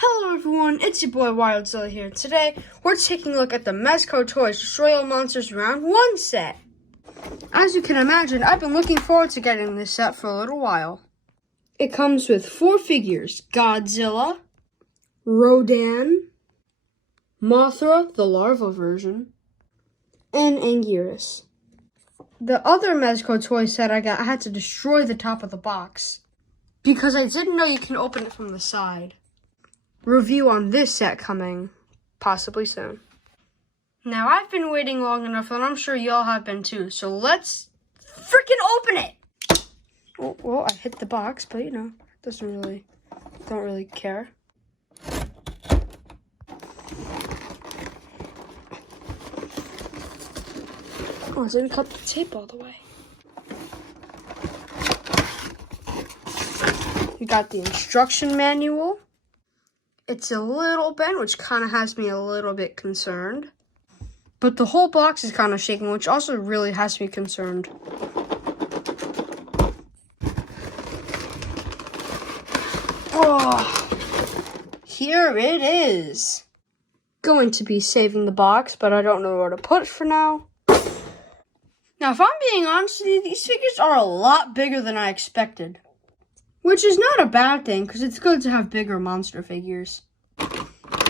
Hello everyone, it's your boy Wildzilla here. Today, we're taking a look at the Mezco Toys Destroy All Monsters Round 1 set. As you can imagine, I've been looking forward to getting this set for a little while. It comes with 4 figures: Godzilla, Rodan, Mothra, the larva version, and Anguirus. The other Mezco toy set I got, I had to destroy the top of the box because I didn't know you can open it from the side. Review on this set coming possibly soon. Now, I've been waiting long enough, and I'm sure y'all have been too, so let's freaking open it! Oh, well, I hit the box, but you know, don't really care. Oh, I didn't cut the tape all the way. We got the instruction manual. It's a little bent, which kind of has me a little bit concerned. But the whole box is kind of shaking, which also really has me concerned. Oh, here it is. Going to be saving the box, but I don't know where to put it for now. Now, if I'm being honest with you, these figures are a lot bigger than I expected. Which is not a bad thing, because it's good to have bigger monster figures.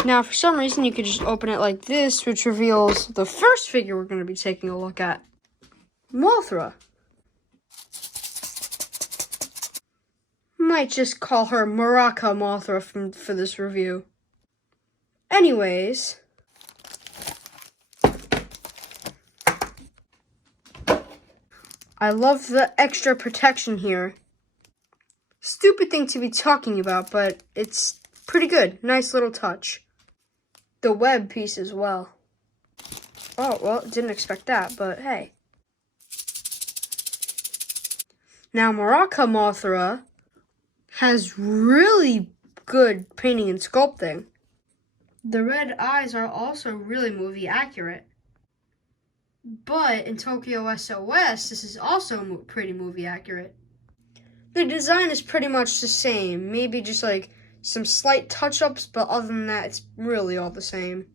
Now, for some reason, you could just open it like this, which reveals the first figure we're going to be taking a look at. Mothra. Might just call her Maraca Mothra for this review. Anyways, I love the extra protection here. Stupid thing to be talking about, but it's pretty good. Nice little touch. The web piece as well. Oh, well, didn't expect that, but hey. Now, Maraca Mothra has really good painting and sculpting. The red eyes are also really movie accurate. But in Tokyo SOS, this is also pretty movie accurate. The design is pretty much the same, maybe just like some slight touch-ups, but other than that, it's really all the same.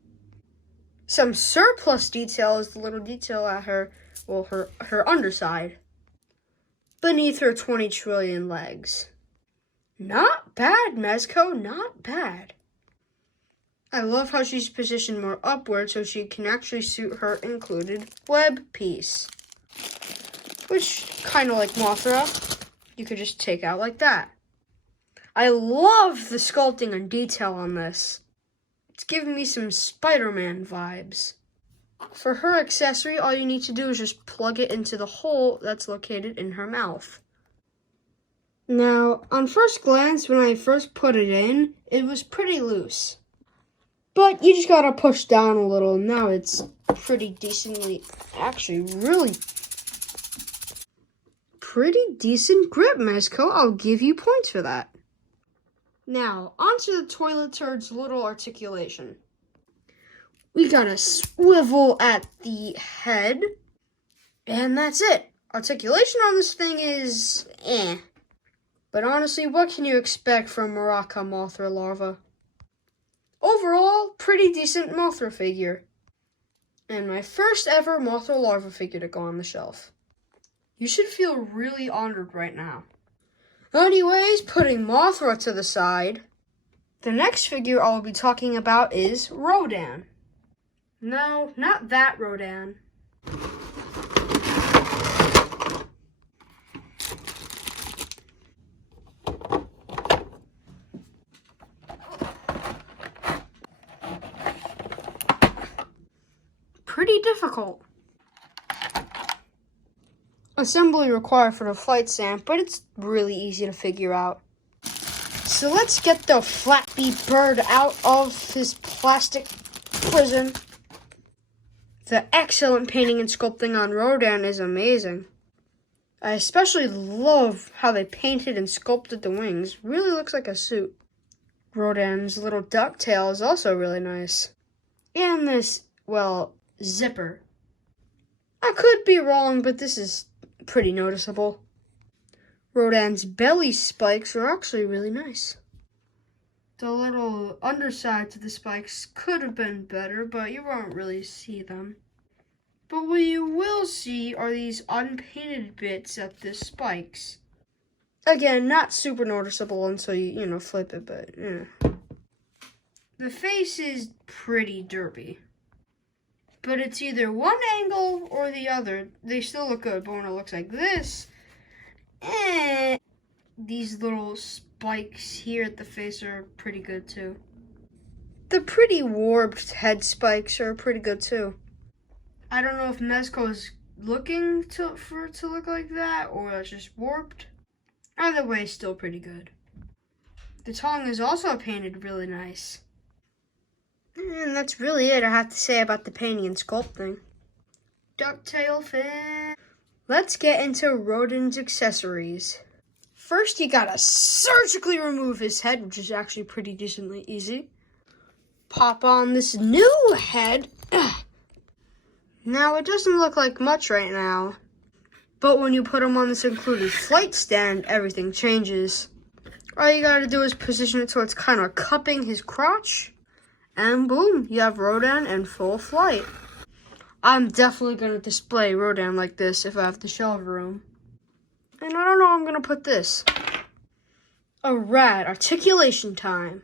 Some surplus detail is the little detail at her underside, beneath her 20 trillion legs. Not bad, Mezco, not bad. I love how she's positioned more upward so she can actually suit her included web piece, which, kind of like Mothra, you could just take out like that. I love the sculpting and detail on this. It's giving me some Spider-Man vibes. For her accessory, all you need to do is just plug it into the hole that's located in her mouth. Now, on first glance, when I first put it in, it was pretty loose. But you just gotta push down a little, and now it's pretty decently, actually really pretty decent grip, Mezco. I'll give you points for that. Now, onto the toilet turd's little articulation. We got a swivel at the head, and that's it. Articulation on this thing is eh. But honestly, what can you expect from Maraca Mothra larva? Overall, pretty decent Mothra figure. And my first ever Mothra larva figure to go on the shelf. You should feel really honored right now. Anyways, putting Mothra to the side, the next figure I'll be talking about is Rodan. No, not that Rodan. Pretty difficult. Assembly required for the flight stand, but it's really easy to figure out. So let's get the flatbeat bird out of his plastic prison. The excellent painting and sculpting on Rodan is amazing. I especially love how they painted and sculpted the wings. Really looks like a suit. Rodan's little ducktail is also really nice. And this, well, zipper. I could be wrong, but this is pretty noticeable. Rodan's belly spikes are actually really nice. The little undersides of the spikes could have been better, but you won't really see them. But what you will see are these unpainted bits at the spikes. Again, not super noticeable until you flip it, but The face is pretty derpy. But it's either one angle or the other. They still look good, but when it looks like this, these little spikes here at the face are pretty good too. The pretty warped head spikes are pretty good too. I don't know if Mezco is looking for it to look like that or it's just warped. Either way, still pretty good. The tongue is also painted really nice. And that's really it I have to say about the painting and sculpting. Ducktail fin. Let's get into Rodin's accessories. First, you gotta surgically remove his head, which is actually pretty decently easy. Pop on this new head. Now, it doesn't look like much right now, but when you put him on this included flight stand, everything changes. All you gotta do is position it so it's kind of cupping his crotch. And boom, you have Rodan in full flight. I'm definitely going to display Rodan like this if I have the shelf room. And I don't know how I'm going to put this. A rad articulation time.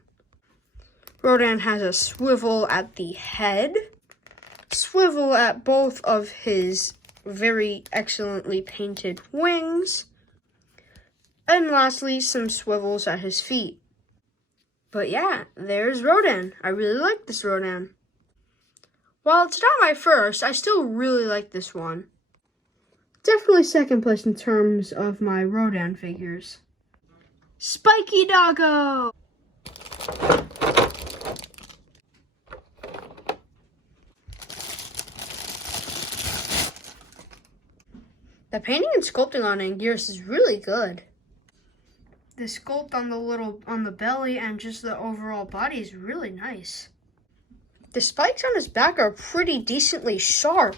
Rodan has a swivel at the head. Swivel at both of his very excellently painted wings. And lastly, some swivels at his feet. But yeah, there's Rodan. I really like this Rodan. While it's not my first, I still really like this one. Definitely second place in terms of my Rodan figures. Spiky Doggo! The painting and sculpting on Anguirus is really good. The sculpt on the belly and just the overall body is really nice. The spikes on his back are pretty decently sharp.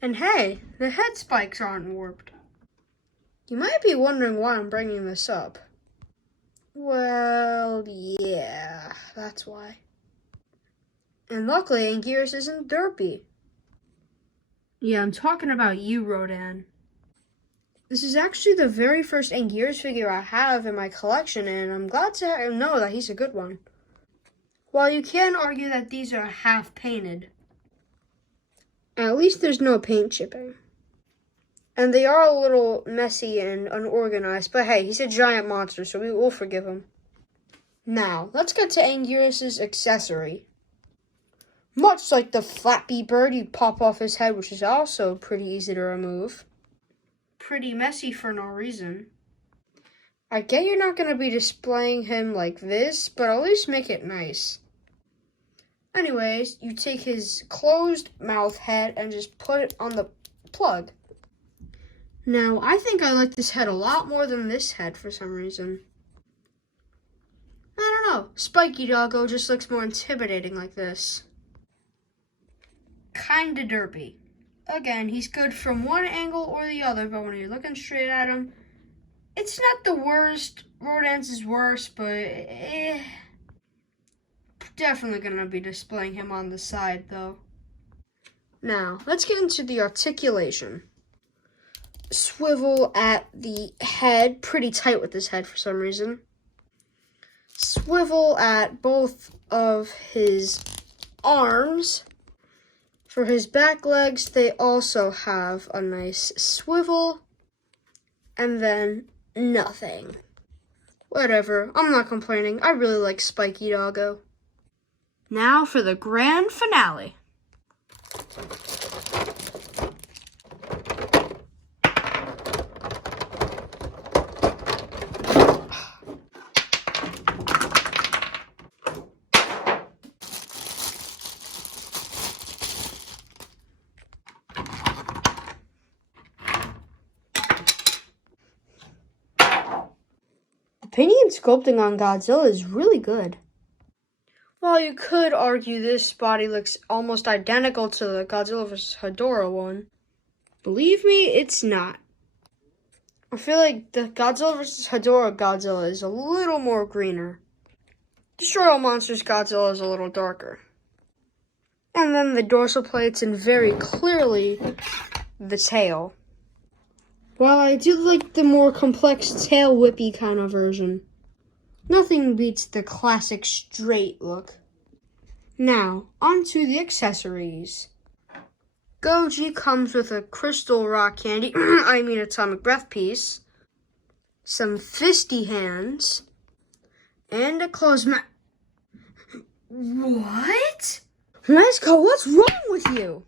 And hey, the head spikes aren't warped. You might be wondering why I'm bringing this up. Well, yeah, that's why. And luckily, Anguirus isn't derpy. Yeah, I'm talking about you, Rodan. This is actually the very first Anguirus figure I have in my collection, and I'm glad to know that he's a good one. While you can argue that these are half painted, at least there's no paint chipping. And they are a little messy and unorganized, but hey, he's a giant monster, so we will forgive him. Now, let's get to Anguirus' accessory. Much like the Flappy Bird, you pop off his head, which is also pretty easy to remove. Pretty messy for no reason. I get you're not going to be displaying him like this, but at least make it nice. Anyways, you take his closed mouth head and just put it on the plug. Now, I think I like this head a lot more than this head for some reason. I don't know. Spiky Doggo just looks more intimidating like this. Kinda derpy. Again, he's good from one angle or the other, but when you're looking straight at him, it's not the worst. Rodan's is worse, but definitely gonna be displaying him on the side, though. Now, let's get into the articulation. Swivel at the head, pretty tight with his head for some reason. Swivel at both of his arms. For his back legs, they also have a nice swivel. And then nothing. Whatever, I'm not complaining. I really like Spiky Doggo. Now for the grand finale. Painting and sculpting on Godzilla is really good. While you could argue this body looks almost identical to the Godzilla vs. Hedorah one, believe me, it's not. I feel like the Godzilla vs. Hedorah Godzilla is a little more greener. Destroy All Monsters Godzilla is a little darker. And then the dorsal plates and very clearly the tail. While I do like the more complex tail whippy kind of version, nothing beats the classic straight look. Now, onto the accessories. Goji comes with a crystal rock candy, atomic breath piece, some fisty hands, and a closed What? Mezco, what's wrong with you?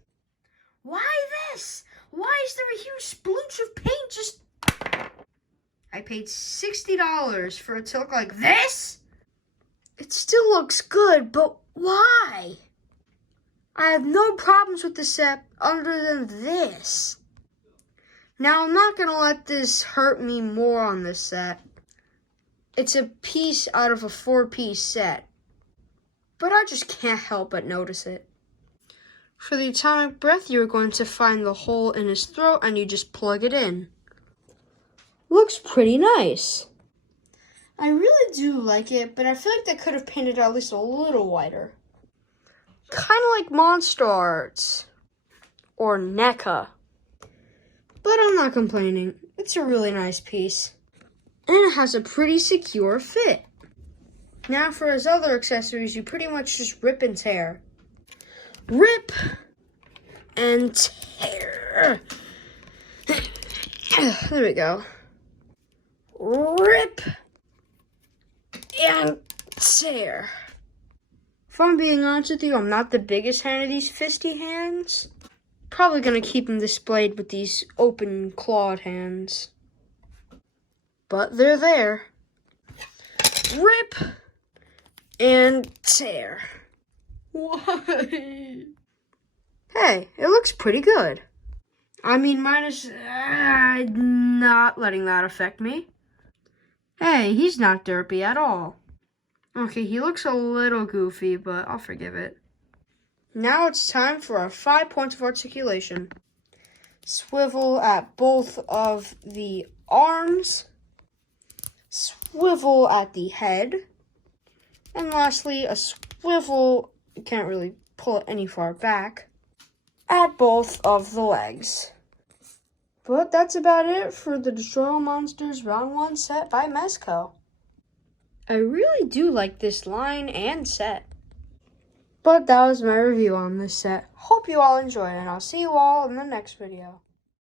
Why this? Why is there a huge splooch of paint just... I paid $60 for it to look like this? It still looks good, but why? I have no problems with the set other than this. Now, I'm not going to let this hurt me more on this set. It's a piece out of a 4-piece set. But I just can't help but notice it. For the atomic breath, you're going to find the hole in his throat and you just plug it in. Looks pretty nice. I really do like it, but I feel like they could have painted it at least a little whiter. Kind of like Monster Arts. Or NECA. But I'm not complaining. It's a really nice piece. And it has a pretty secure fit. Now for his other accessories, you pretty much just rip and tear. Rip and tear. There we go. Rip and tear. If I'm being honest with you, I'm not the biggest fan of these fisty hands. Probably going to keep them displayed with these open clawed hands. But they're there. Rip and tear. Why? Hey, it looks pretty good. Minus not letting that affect me. Hey, he's not derpy at all. Okay, he looks a little goofy, but I'll forgive it. Now it's time for our 5 points of articulation. Swivel at both of the arms. Swivel at the head. And lastly, a swivel, you can't really pull it any far back, at both of the legs. But that's about it for the Destroy All Monsters Round 1 set by Mezco. I really do like this line and set. But that was my review on this set. Hope you all enjoyed, and I'll see you all in the next video.